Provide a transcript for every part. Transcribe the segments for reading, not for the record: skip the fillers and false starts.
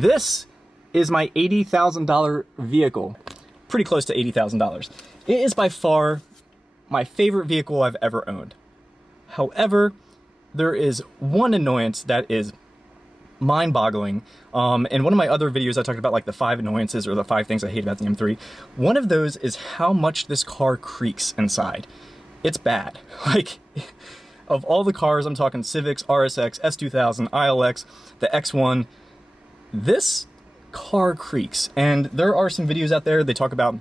This is my $80,000 vehicle, pretty close to $80,000. It is by far my favorite vehicle I've ever owned. However, there is one annoyance that is mind-boggling. In one of my other videos, I talked about like the 5 annoyances or the 5 things I hate about the M3. One of those is how much this car creaks inside. It's bad. Like, of all the cars, I'm talking Civics, RSX, S2000, ILX, the X1, this car creaks. And there are some videos out there, they talk about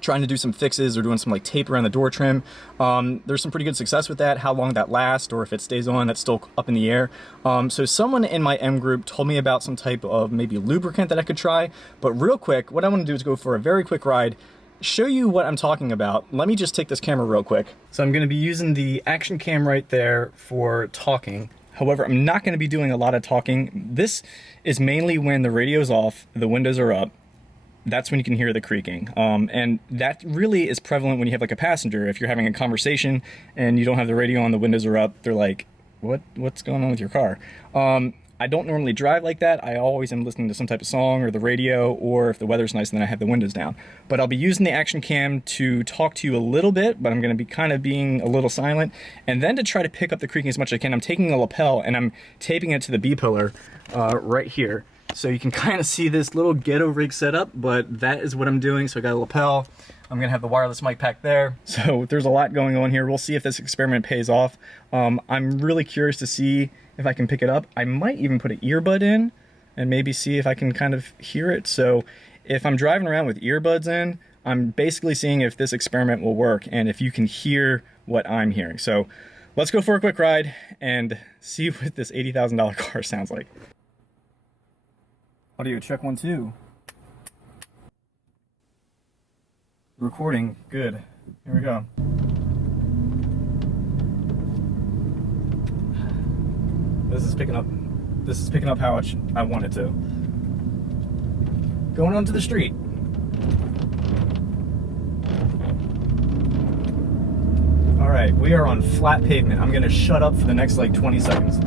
trying to do some fixes or doing some like tape around the door trim. There's some pretty good success with that. How long that lasts or if it stays on, that's still up in the air. So someone in my M group told me about some type of maybe lubricant that I could try. But real quick, what I want to do is go for a very quick ride, show you what I'm talking about. Let me just take this camera real quick. So I'm going to be using the action cam right there for talking. However, I'm not going to be doing a lot of talking. This is mainly when the radio's off, the windows are up. That's when you can hear the creaking. And that really is prevalent when you have like a passenger. If you're having a conversation and you don't have the radio on, the windows are up, they're like, what's going on with your car? I don't normally drive like that. I always am listening to some type of song or the radio, or if the weather's nice, then I have the windows down. But I'll be using the action cam to talk to you a little bit, but I'm gonna be kind of being a little silent. And then to try to pick up the creaking as much as I can, I'm taking a lapel and I'm taping it to the B-pillar right here. So you can kind of see this little ghetto rig setup, but that is what I'm doing. So I got a lapel. I'm gonna have the wireless mic pack there. So there's a lot going on here. We'll see if this experiment pays off. I'm really curious to see if I can pick it up. I might even put an earbud in and maybe see if I can kind of hear it. So if I'm driving around with earbuds in, I'm basically seeing if this experiment will work and if you can hear what I'm hearing. So let's go for a quick ride and see what this $80,000 car sounds like. Audio check 1 2. Recording good. Here we go. This is picking up how I want it to. Going onto the street. All right, we are on flat pavement. I'm gonna shut up for the next like 20 seconds.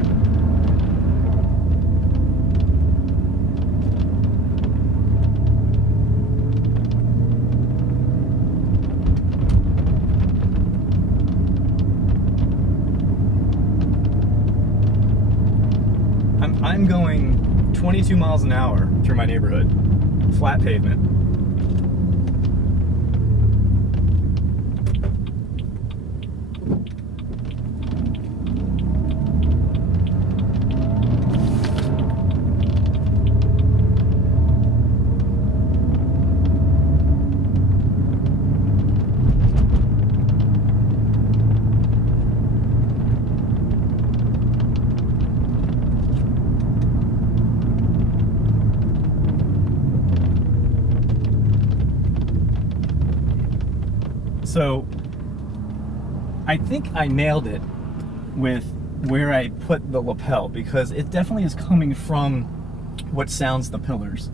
I'm going 22 miles an hour through my neighborhood, flat pavement. So I think I nailed it with where I put the lapel, because it definitely is coming from what sounds the pillars.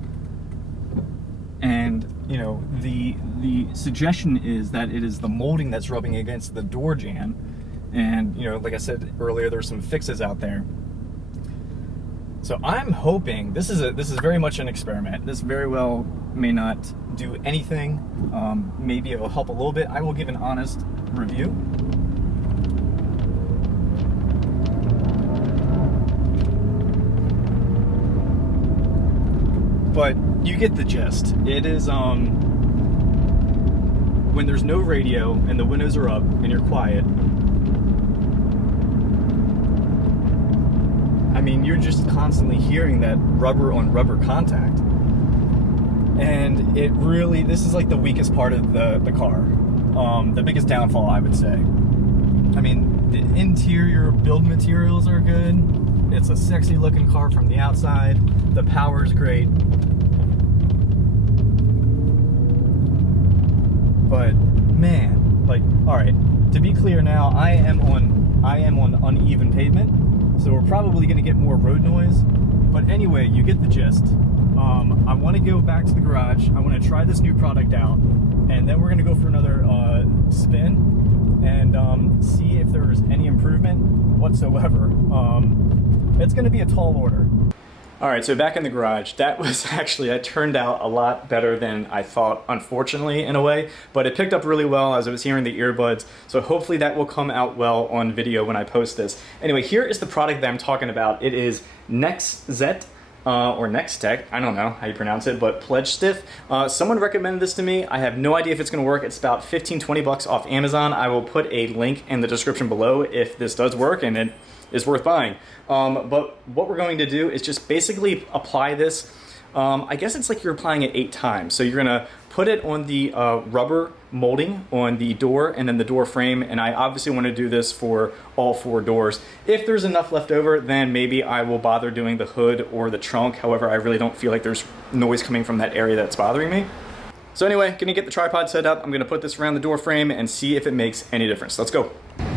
And you know, the suggestion is that it is the molding that's rubbing against the door jamb. And you know, like I said earlier, there's some fixes out there. So I'm hoping this is very much an experiment. This very well may not do anything. Maybe it will help a little bit. I will give an honest review. But you get the gist. It is when there's no radio and the windows are up and you're quiet, I mean, you're just constantly hearing that rubber on rubber contact. And it really, this is like the weakest part of the car. The biggest downfall, I would say. I mean, the interior build materials are good. It's a sexy looking car from the outside. The power is great. But man, like, all right, to be clear now, I am on uneven pavement. So we're probably gonna get more road noise. But anyway, you get the gist. I wanna go back to the garage. I wanna try this new product out. And then we're gonna go for another spin and see if there's any improvement whatsoever. It's gonna be a tall order. All right, so back in the garage, that turned out a lot better than I thought, unfortunately, in a way, but it picked up really well as I was hearing the earbuds, so hopefully that will come out well on video when I post this. Anyway, here is the product that I'm talking about. It is Nexzet, or Nextech, I don't know how you pronounce it, but Pledge Stiff. Someone recommended this to me. I have no idea if it's gonna work. It's about 15-20 bucks off Amazon. I will put a link in the description below if this does work and it is worth buying. But what we're going to do is just basically apply this. I guess it's like you're applying it 8 times. So you're gonna put it on the rubber molding on the door and then the door frame, and I obviously want to do this for all 4 doors. If there's enough left over, then maybe I will bother doing the hood or the trunk. However, I really don't feel like there's noise coming from that area that's bothering me. So anyway, gonna get the tripod set up. I'm gonna put this around the door frame and see if it makes any difference. Let's go.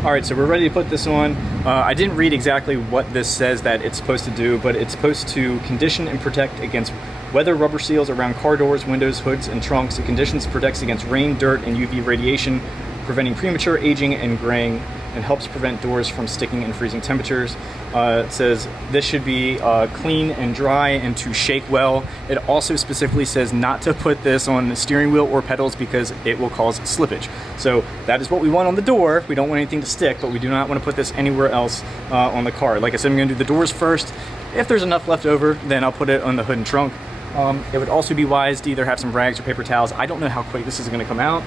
All right, so we're ready to put this on. I didn't read exactly what this says that it's supposed to do, but it's supposed to condition and protect against weather rubber seals around car doors, windows, hoods, and trunks. It conditions, protects against rain, dirt, and UV radiation, preventing premature aging and graying, and helps prevent doors from sticking in freezing temperatures. It says this should be clean and dry and to shake well. It also specifically says not to put this on the steering wheel or pedals because it will cause slippage. So that is what we want on the door. We don't want anything to stick, but we do not want to put this anywhere else on the car. Like I said, I'm gonna do the doors first. If there's enough left over, then I'll put it on the hood and trunk. It would also be wise to either have some rags or paper towels. I don't know how quick this is gonna come out,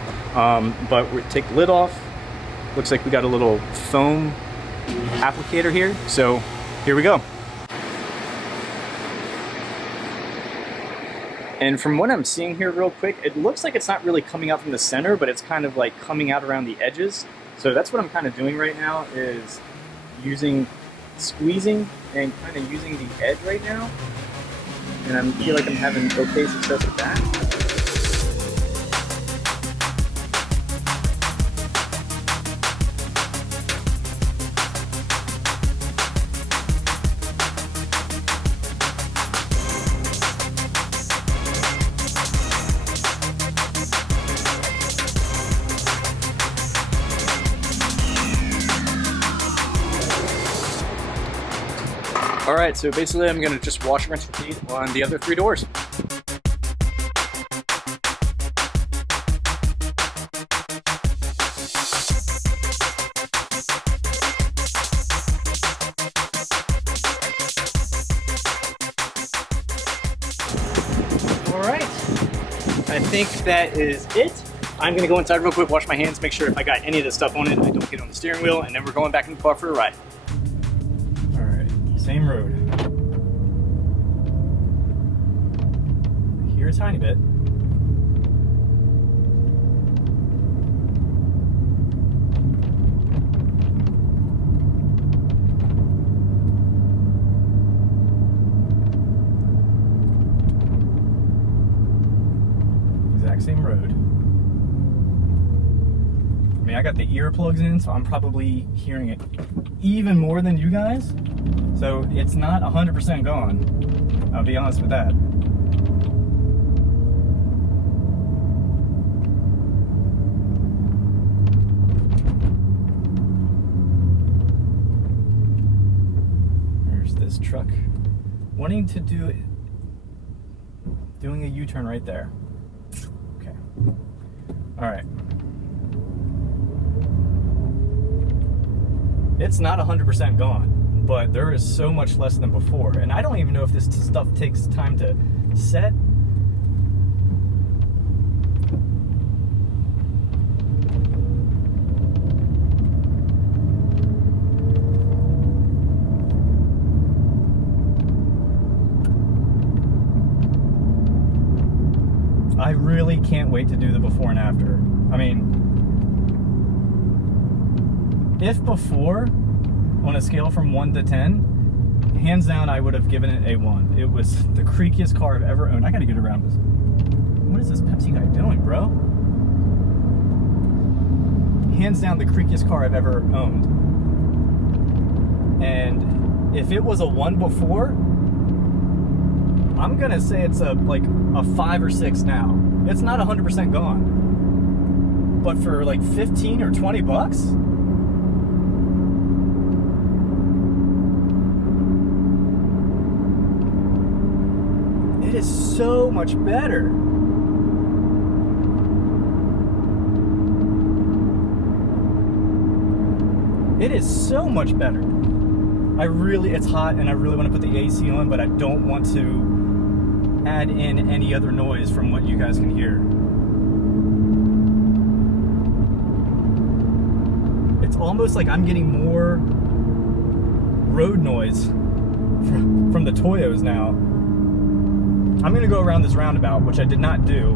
but we take the lid off. Looks like we got a little foam applicator here, so here we go. And from what I'm seeing here real quick, it looks like it's not really coming out from the center, but it's kind of like coming out around the edges. So that's what I'm kind of doing right now, is squeezing and kind of using the edge right now. And I feel like I'm having okay success with that. All right, so basically I'm gonna just wash, rinse, repeat on the other 3 doors. All right, I think that is it. I'm gonna go inside real quick, wash my hands, make sure if I got any of this stuff on it, I don't get on the steering wheel, and then we're going back in the car for a ride. Same road. Here a tiny bit. Exact same road. I mean, I got the earplugs in, so I'm probably hearing it even more than you guys. So it's not 100% gone, I'll be honest with that. There's this truck wanting to doing a U-turn right there. Okay, all right. It's not 100% gone, but there is so much less than before. And I don't even know if this stuff takes time to set. I really can't wait to do the before and after. I mean, if before, on a scale from 1 to 10, hands down, I would have given it a 1. It was the creakiest car I've ever owned. I gotta get around this. What is this Pepsi guy doing, bro? Hands down, the creakiest car I've ever owned. And if it was a 1 before, I'm gonna say it's like a 5 or 6 now. It's not 100% gone. But for like 15 or 20 bucks, so much better. It is so much better. It's hot and I really want to put the AC on, but I don't want to add in any other noise from what you guys can hear. It's almost like I'm getting more road noise from the Toyos now. I'm gonna go around this roundabout, which I did not do,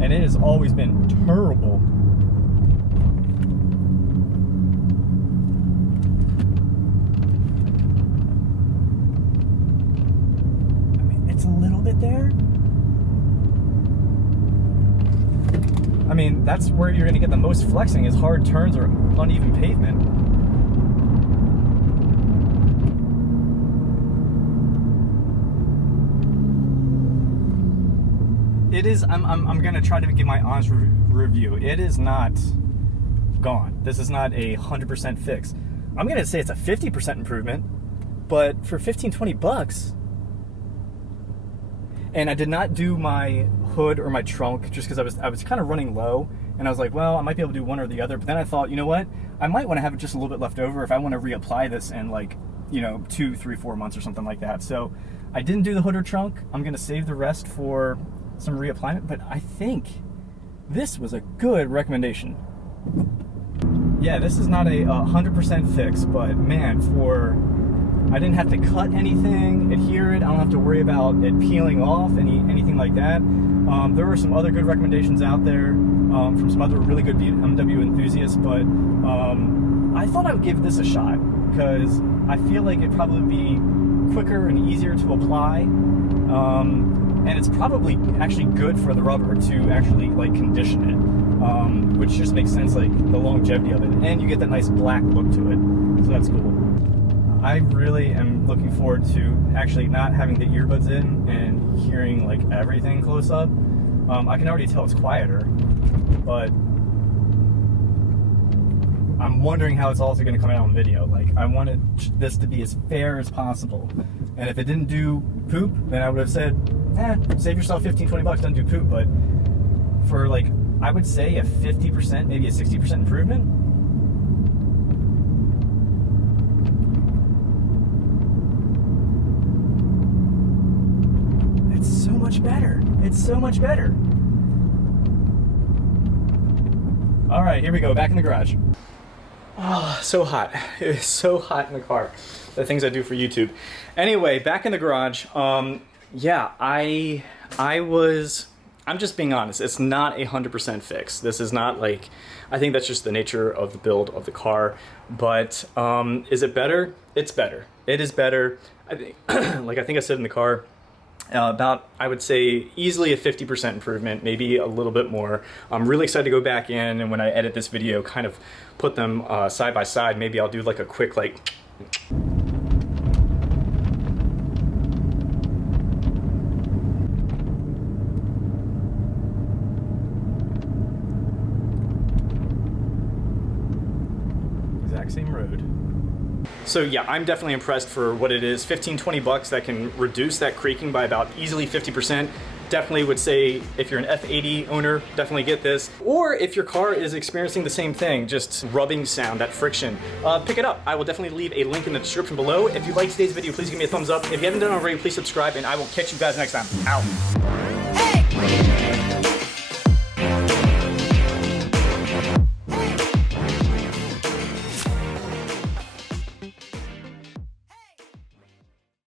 and it has always been terrible. A little bit there. I mean, that's where you're going to get the most flexing, is hard turns or uneven pavement. It is, I'm going to try to give my honest review. It is not gone. This is not a 100% fix. I'm going to say it's a 50% improvement, but for 15-20 bucks. And I did not do my hood or my trunk just because I was kind of running low, and I was like, well, I might be able to do one or the other. But then I thought, you know what? I might want to have just a little bit left over if I want to reapply this in, like, you know, 2, 3, 4 months or something like that. So I didn't do the hood or trunk. I'm going to save the rest for some reapplyment, but I think this was a good recommendation. Yeah, this is not a 100% fix, but man, I didn't have to cut anything, adhere it. I don't have to worry about it peeling off, anything like that. There were some other good recommendations out there from some other really good BMW enthusiasts, but I thought I would give this a shot because I feel like it'd probably be quicker and easier to apply, and it's probably actually good for the rubber to actually like condition it, which just makes sense, like the longevity of it, and you get that nice black look to it, so that's cool. I really am looking forward to actually not having the earbuds in and hearing like everything close up. I can already tell it's quieter, but I'm wondering how it's also going to come out on video. Like, I wanted this to be as fair as possible. And if it didn't do poop, then I would have said, save yourself 15-20 bucks, don't do poop. But for like, I would say a 50%, maybe a 60% improvement, better. It's so much better. All right, here we go, back in the garage. Oh, so hot. It is so hot in the car. The things I do for YouTube. Anyway, back in the garage. Yeah, I'm just being honest. It's not 100% fix. This is not like, I think that's just the nature of the build of the car. But is it better? It's better. It is better. I think, like I think I said in the car, about, I would say, easily a 50% improvement, maybe a little bit more. I'm really excited to go back in, and when I edit this video, kind of put them side by side. Maybe I'll do like a quick, like... exact same road. So yeah, I'm definitely impressed for what it is. 15-20 bucks that can reduce that creaking by about easily 50%. Definitely would say if you're an F80 owner, definitely get this. Or if your car is experiencing the same thing, just rubbing sound, that friction, pick it up. I will definitely leave a link in the description below. If you liked today's video, please give me a thumbs up. If you haven't done it already, please subscribe, and I will catch you guys next time. Out. Hey!